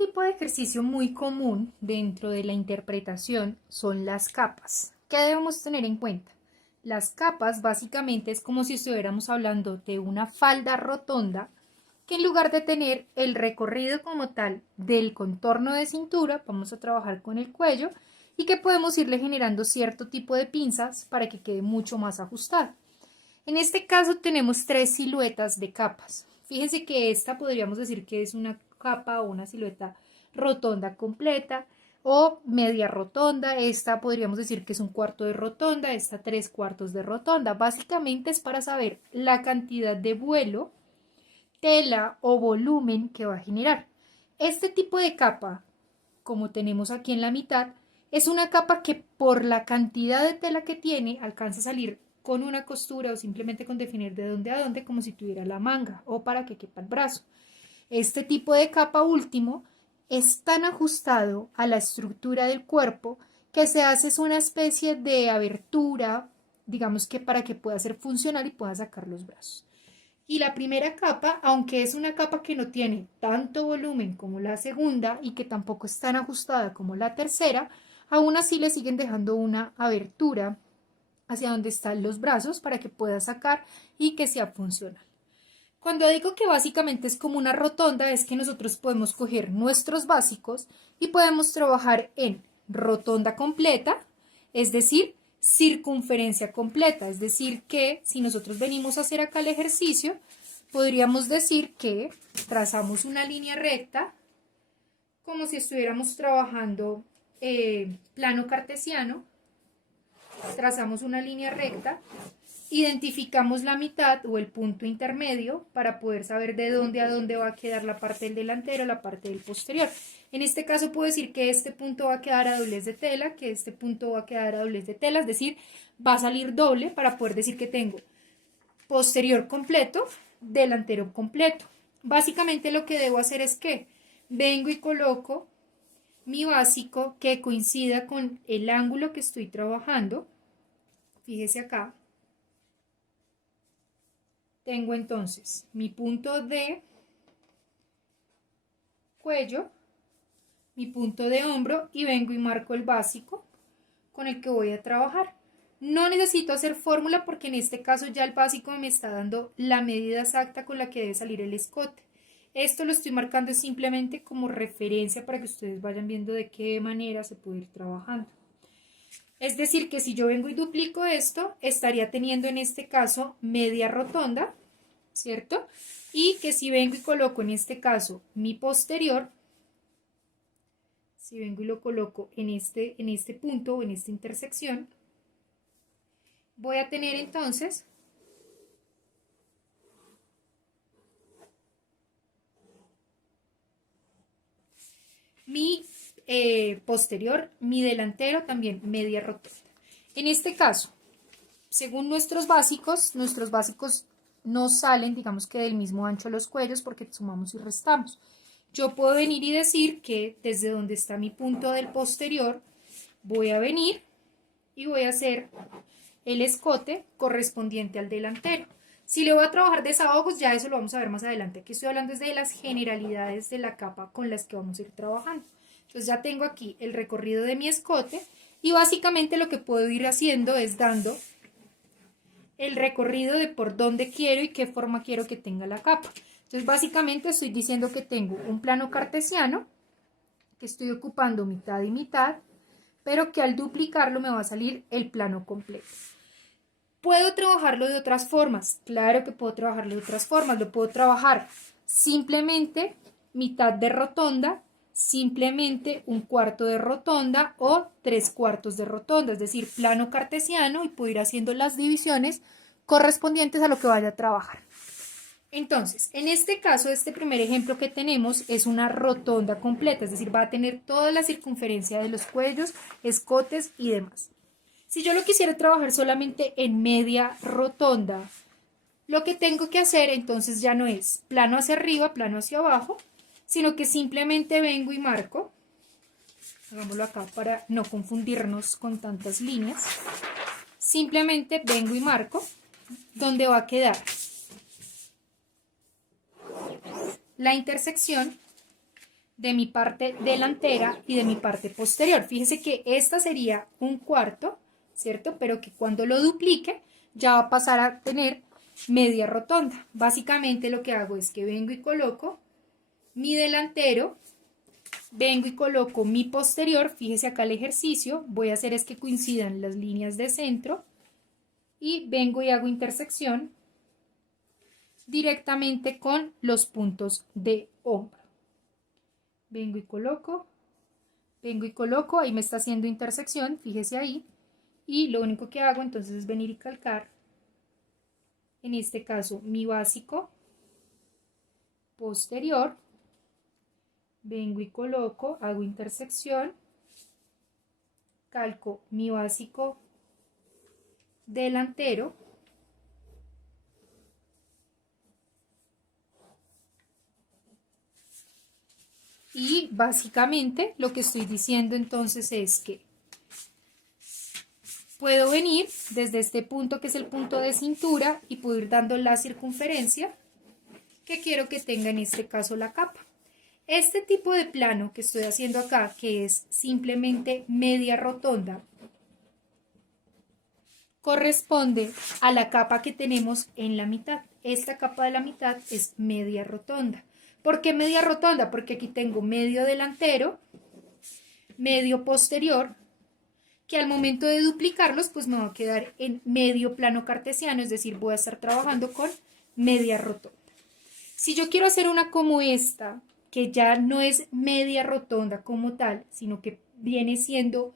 tipo de ejercicio muy común dentro de la interpretación son las capas. ¿Qué debemos tener en cuenta? Las capas básicamente es como si estuviéramos hablando de una falda rotonda que en lugar de tener el recorrido como tal del contorno de cintura, vamos a trabajar con el cuello y que podemos irle generando cierto tipo de pinzas para que quede mucho más ajustado. En este caso tenemos tres siluetas de capas. Fíjense que esta podríamos decir que es una capa o una silueta rotonda completa o media rotonda. Esta podríamos decir que es un cuarto de rotonda, esta tres cuartos de rotonda. Básicamente es para saber la cantidad de vuelo, tela o volumen que va a generar. Este tipo de capa, como tenemos aquí en la mitad, es una capa que por la cantidad de tela que tiene alcanza a salir con una costura o simplemente con definir de dónde a dónde como si tuviera la manga o para que quepa el brazo. Este tipo de capa último es tan ajustado a la estructura del cuerpo que se hace es una especie de abertura, digamos que para que pueda ser funcional y pueda sacar los brazos. Y la primera capa, aunque es una capa que no tiene tanto volumen como la segunda y que tampoco es tan ajustada como la tercera, aún así le siguen dejando una abertura hacia donde están los brazos para que pueda sacar y que sea funcional. Cuando digo que básicamente es como una rotonda, es que nosotros podemos coger nuestros básicos y podemos trabajar en rotonda completa, es decir, circunferencia completa, es decir, que si nosotros venimos a hacer acá el ejercicio, podríamos decir que trazamos una línea recta, como si estuviéramos trabajando plano cartesiano, trazamos una línea recta, identificamos la mitad o el punto intermedio para poder saber de dónde a dónde va a quedar la parte del delantero, la parte del posterior. En este caso puedo decir que este punto va a quedar a doblez de tela, que este punto va a quedar a doblez de tela, es decir, va a salir doble para poder decir que tengo posterior completo, delantero completo. Básicamente lo que debo hacer es que vengo y coloco mi básico que coincida con el ángulo que estoy trabajando. Fíjese acá. Tengo entonces mi punto de cuello, mi punto de hombro y vengo y marco el básico con el que voy a trabajar. No necesito hacer fórmula porque en este caso ya el básico me está dando la medida exacta con la que debe salir el escote. Esto lo estoy marcando simplemente como referencia para que ustedes vayan viendo de qué manera se puede ir trabajando. Es decir, que si yo vengo y duplico esto, estaría teniendo en este caso media rotonda, ¿cierto? Y que si vengo y coloco en este caso mi posterior, si vengo y lo coloco en este punto o en esta intersección, voy a tener entonces mi posterior, mi delantero también media rotonda. En este caso, según nuestros básicos no salen, digamos que del mismo ancho los cuellos porque sumamos y restamos. Yo puedo venir y decir que desde donde está mi punto del posterior, voy a venir y voy a hacer el escote correspondiente al delantero. Si le voy a trabajar desahogos, ya eso lo vamos a ver más adelante. Aquí estoy hablando de las generalidades de la capa con las que vamos a ir trabajando. Entonces ya tengo aquí el recorrido de mi escote y básicamente lo que puedo ir haciendo es dando el recorrido de por dónde quiero y qué forma quiero que tenga la capa. Entonces básicamente estoy diciendo que tengo un plano cartesiano, que estoy ocupando mitad y mitad, pero que al duplicarlo me va a salir el plano completo. ¿Puedo trabajarlo de otras formas? Claro que puedo trabajarlo de otras formas. Lo puedo trabajar simplemente mitad de rotonda, simplemente un cuarto de rotonda o tres cuartos de rotonda, es decir, plano cartesiano, y puedo ir haciendo las divisiones correspondientes a lo que vaya a trabajar. Entonces, en este caso, este primer ejemplo que tenemos es una rotonda completa, es decir, va a tener toda la circunferencia de los cuellos, escotes y demás. Si yo lo quisiera trabajar solamente en media rotonda, lo que tengo que hacer entonces ya no es plano hacia arriba, plano hacia abajo, sino que simplemente vengo y marco. Hagámoslo acá para no confundirnos con tantas líneas. Simplemente vengo y marco donde va a quedar la intersección de mi parte delantera y de mi parte posterior. Fíjese que esta sería un cuarto, ¿cierto? Pero que cuando lo duplique ya va a pasar a tener media rotonda. Básicamente lo que hago es que vengo y coloco mi delantero, vengo y coloco mi posterior. Fíjese acá el ejercicio, voy a hacer es que coincidan las líneas de centro y vengo y hago intersección directamente con los puntos de hombro. Vengo y coloco, ahí me está haciendo intersección, fíjese ahí, y lo único que hago entonces es venir y calcar, en este caso mi básico posterior, vengo y coloco, hago intersección, calco mi básico delantero, y básicamente lo que estoy diciendo entonces es que puedo venir desde este punto que es el punto de cintura y puedo ir dando la circunferencia que quiero que tenga en este caso la capa. Este tipo de plano que estoy haciendo acá, que es simplemente media rotonda, corresponde a la capa que tenemos en la mitad. Esta capa de la mitad es media rotonda. ¿Por qué media rotonda? Porque aquí tengo medio delantero, medio posterior, que al momento de duplicarlos pues me va a quedar en medio plano cartesiano, es decir, voy a estar trabajando con media rotonda. Si yo quiero hacer una como esta, que ya no es media rotonda como tal, sino que viene siendo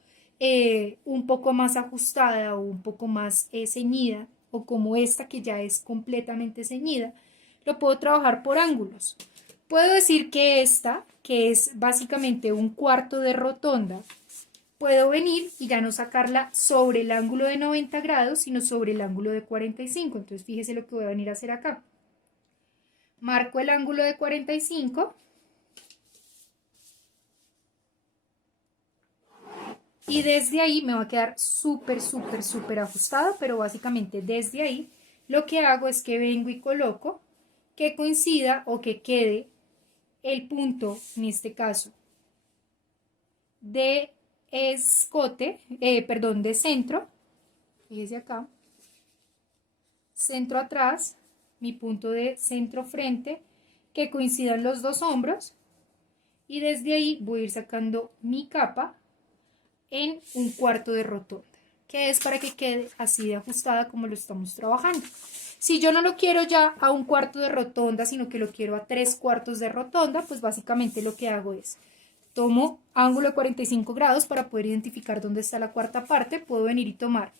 un poco más ajustada o un poco más ceñida, o como esta que ya es completamente ceñida, lo puedo trabajar por ángulos. Puedo decir que esta, que es básicamente un cuarto de rotonda, puedo venir y ya no sacarla sobre el ángulo de 90 grados, sino sobre el ángulo de 45. Entonces fíjese lo que voy a venir a hacer acá. Marco el ángulo de 45 y desde ahí me va a quedar súper ajustado, pero básicamente desde ahí lo que hago es que vengo y coloco que coincida o que quede el punto, en este caso, de escote, perdón, de centro, fíjese acá, centro atrás, mi punto de centro frente, que coincidan los dos hombros, y desde ahí voy a ir sacando mi capa en un cuarto de rotonda, que es para que quede así de ajustada como lo estamos trabajando. Si yo no lo quiero ya a un cuarto de rotonda, sino que lo quiero a 3/4 de rotonda, pues básicamente lo que hago es tomo ángulo de 45 grados para poder identificar dónde está la cuarta parte. Puedo venir y tomar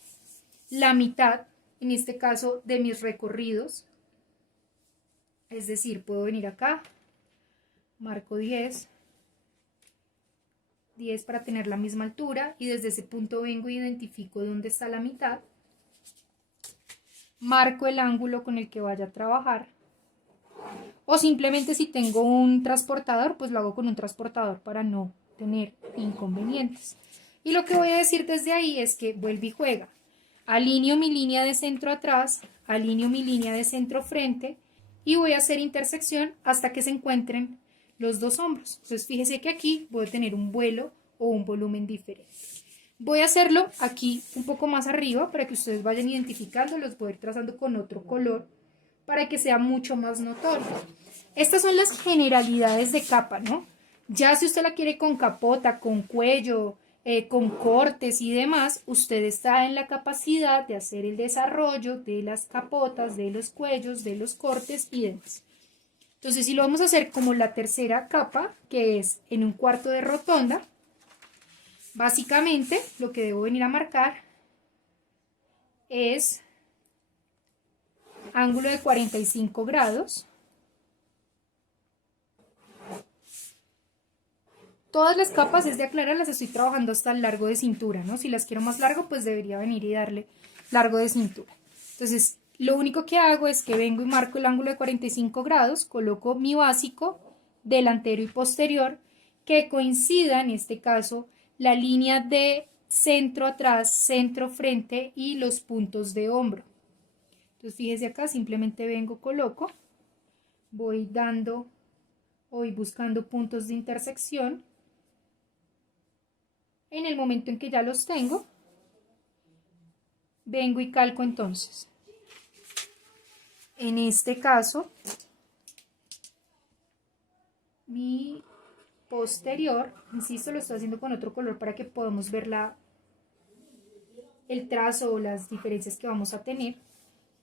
la mitad, en este caso, de mis recorridos. Es decir, puedo venir acá, marco 10 para tener la misma altura y desde ese punto vengo e identifico dónde está la mitad. Marco el ángulo con el que vaya a trabajar. O simplemente si tengo un transportador, pues lo hago con un transportador para no tener inconvenientes. Y lo que voy a decir desde ahí es que vuelve y juega. Alineo mi línea de centro atrás, alineo mi línea de centro frente y voy a hacer intersección hasta que se encuentren los dos hombros. Entonces fíjese que aquí voy a tener un vuelo o un volumen diferente. Voy a hacerlo aquí un poco más arriba para que ustedes vayan identificando, los voy a ir trazando con otro color para que sea mucho más notorio. Estas son las generalidades de capa, ¿no? Ya si usted la quiere con capota, con cuello, con cortes y demás, usted está en la capacidad de hacer el desarrollo de las capotas, de los cuellos, de los cortes y demás. Entonces, si lo vamos a hacer como la tercera capa, que es en un cuarto de rotonda, básicamente lo que debo venir a marcar es ángulo de 45 grados. Todas las capas, es de aclarar, las estoy trabajando hasta el largo de cintura, ¿no? Si las quiero más largo, pues debería venir y darle largo de cintura. Entonces, lo único que hago es que vengo y marco el ángulo de 45 grados, coloco mi básico delantero y posterior, que coincida, en este caso, la línea de centro atrás, centro frente y los puntos de hombro. Entonces, fíjese acá, simplemente vengo, coloco, voy dando voy buscando puntos de intersección. En el momento en que ya los tengo, vengo y calco entonces. En este caso, mi posterior, insisto, lo estoy haciendo con otro color para que podamos ver el trazo o las diferencias que vamos a tener.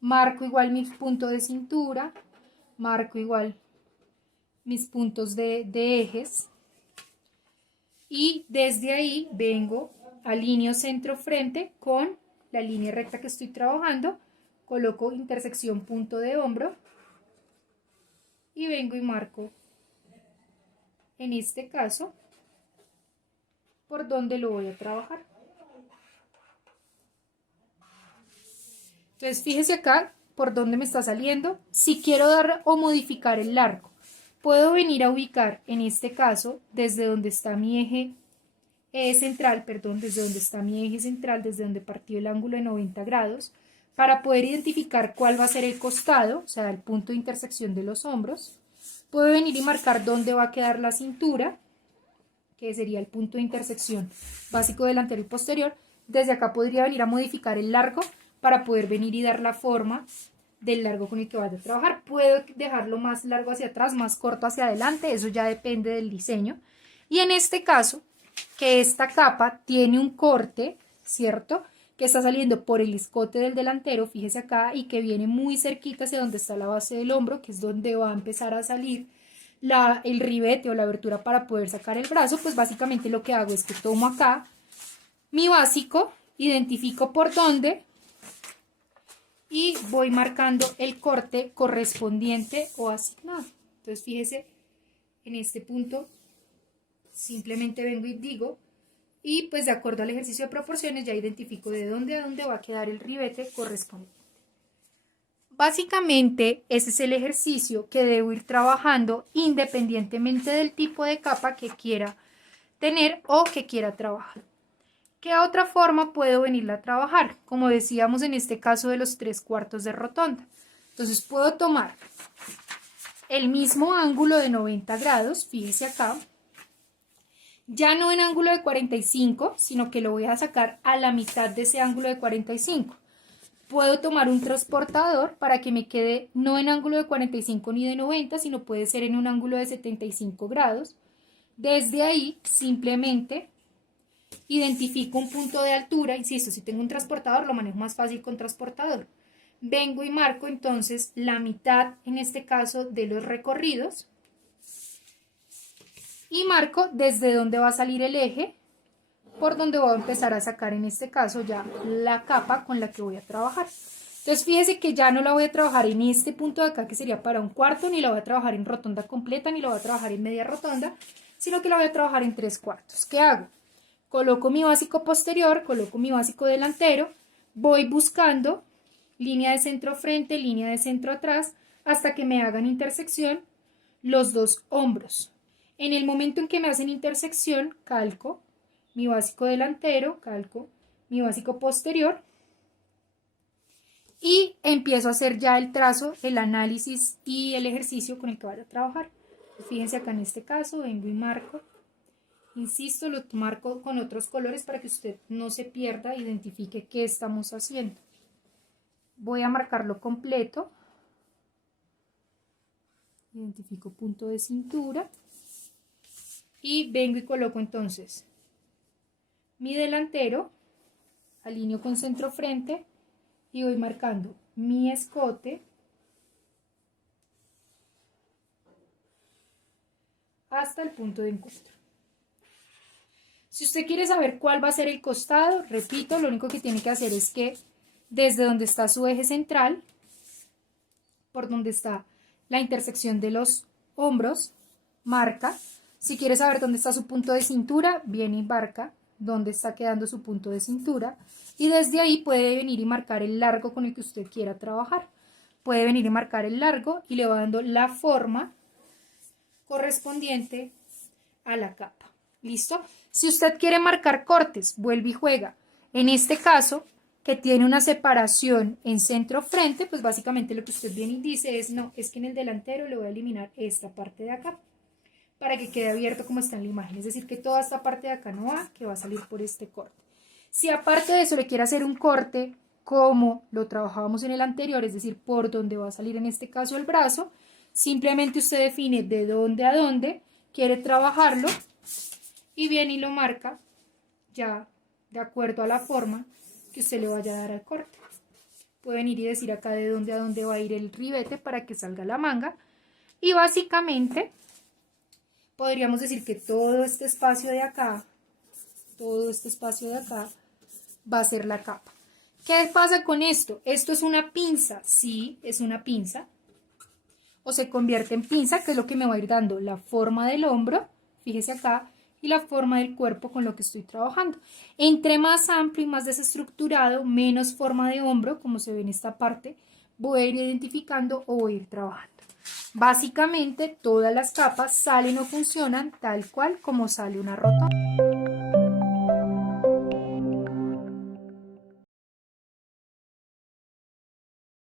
Marco igual mi punto de cintura, marco igual mis puntos de ejes y desde ahí vengo, alineo centro frente con la línea recta que estoy trabajando, coloco intersección punto de hombro y vengo y marco en este caso por donde lo voy a trabajar. Entonces fíjese acá por dónde me está saliendo. Si quiero dar o modificar el largo, puedo venir a ubicar en este caso desde donde está mi eje central, desde donde está mi eje central, desde donde partió el ángulo de 90 grados, para poder identificar cuál va a ser el costado, o sea, el punto de intersección de los hombros. Puedo venir y marcar dónde va a quedar la cintura, que sería el punto de intersección básico delantero y posterior. Desde acá podría venir a modificar el largo para poder venir y dar la forma del largo con el que vaya a trabajar. Puedo dejarlo más largo hacia atrás, más corto hacia adelante, eso ya depende del diseño. Y en este caso, que esta capa tiene un corte, ¿cierto?, que está saliendo por el escote del delantero, fíjese acá, y que viene muy cerquita hacia donde está la base del hombro, que es donde va a empezar a salir el ribete o la abertura para poder sacar el brazo. Pues básicamente lo que hago es que tomo acá mi básico, identifico por dónde y voy marcando el corte correspondiente o asignado. Entonces fíjese, en este punto simplemente vengo y digo, y pues de acuerdo al ejercicio de proporciones ya identifico de dónde a dónde va a quedar el ribete correspondiente. Básicamente ese es el ejercicio que debo ir trabajando independientemente del tipo de capa que quiera tener o que quiera trabajar. ¿Qué otra forma puedo venirla a trabajar? Como decíamos en este caso de los 3/4 de rotonda. Entonces puedo tomar el mismo ángulo de 90 grados, fíjese acá, ya no en ángulo de 45, sino que lo voy a sacar a la mitad de ese ángulo de 45. Puedo tomar un transportador para que me quede no en ángulo de 45 ni de 90, sino puede ser en un ángulo de 75 grados. Desde ahí simplemente identifico un punto de altura, insisto, si tengo un transportador lo manejo más fácil con transportador. Vengo y marco entonces la mitad, en este caso, de los recorridos. Y marco desde donde va a salir el eje, por donde voy a empezar a sacar en este caso ya la capa con la que voy a trabajar. Entonces fíjese que ya no la voy a trabajar en este punto de acá que sería para un cuarto, ni la voy a trabajar en rotonda completa, ni la voy a trabajar en media rotonda, sino que la voy a trabajar en 3/4. ¿Qué hago? Coloco mi básico posterior, coloco mi básico delantero, voy buscando línea de centro frente, línea de centro atrás, hasta que me hagan intersección los dos hombros. En el momento en que me hacen intersección, calco mi básico delantero, calco mi básico posterior y empiezo a hacer ya el trazo, el análisis y el ejercicio con el que vaya a trabajar. Fíjense acá en este caso, vengo y marco. Insisto, lo marco con otros colores para que usted no se pierda, identifique qué estamos haciendo. Voy a marcarlo completo. Identifico punto de cintura. Y vengo y coloco entonces mi delantero, alineo con centro frente y voy marcando mi escote hasta el punto de encuentro. Si usted quiere saber cuál va a ser el costado, repito, lo único que tiene que hacer es que desde donde está su eje central, por donde está la intersección de los hombros, marca. Si quiere saber dónde está su punto de cintura, viene y marca dónde está quedando su punto de cintura. Y desde ahí puede venir y marcar el largo con el que usted quiera trabajar. Puede venir y marcar el largo y le va dando la forma correspondiente a la capa. ¿Listo? Si usted quiere marcar cortes, vuelve y juega. En este caso, que tiene una separación en centro-frente, pues básicamente lo que usted viene y dice es, no, es que en el delantero le voy a eliminar esta parte de acá. para que quede abierto como está en la imagen. Es decir, que toda esta parte de acá no va, que va a salir por este corte. Si aparte de eso le quiere hacer un corte como lo trabajábamos en el anterior, es decir, por donde va a salir en este caso el brazo, simplemente usted define de dónde a dónde quiere trabajarlo y viene y lo marca ya de acuerdo a la forma que usted le vaya a dar al corte. Puede venir y decir acá de dónde a dónde va a ir el ribete para que salga la manga. Y básicamente podríamos decir que todo este espacio de acá, va a ser la capa. ¿Qué pasa con esto? ¿Esto es una pinza? Sí, es una pinza. O se convierte en pinza, que es lo que me va a ir dando la forma del hombro, fíjese acá, y la forma del cuerpo con lo que estoy trabajando. Entre más amplio y más desestructurado, menos forma de hombro, como se ve en esta parte, voy a ir identificando o voy a ir trabajando. Básicamente, todas las capas salen o funcionan tal cual como sale una rota.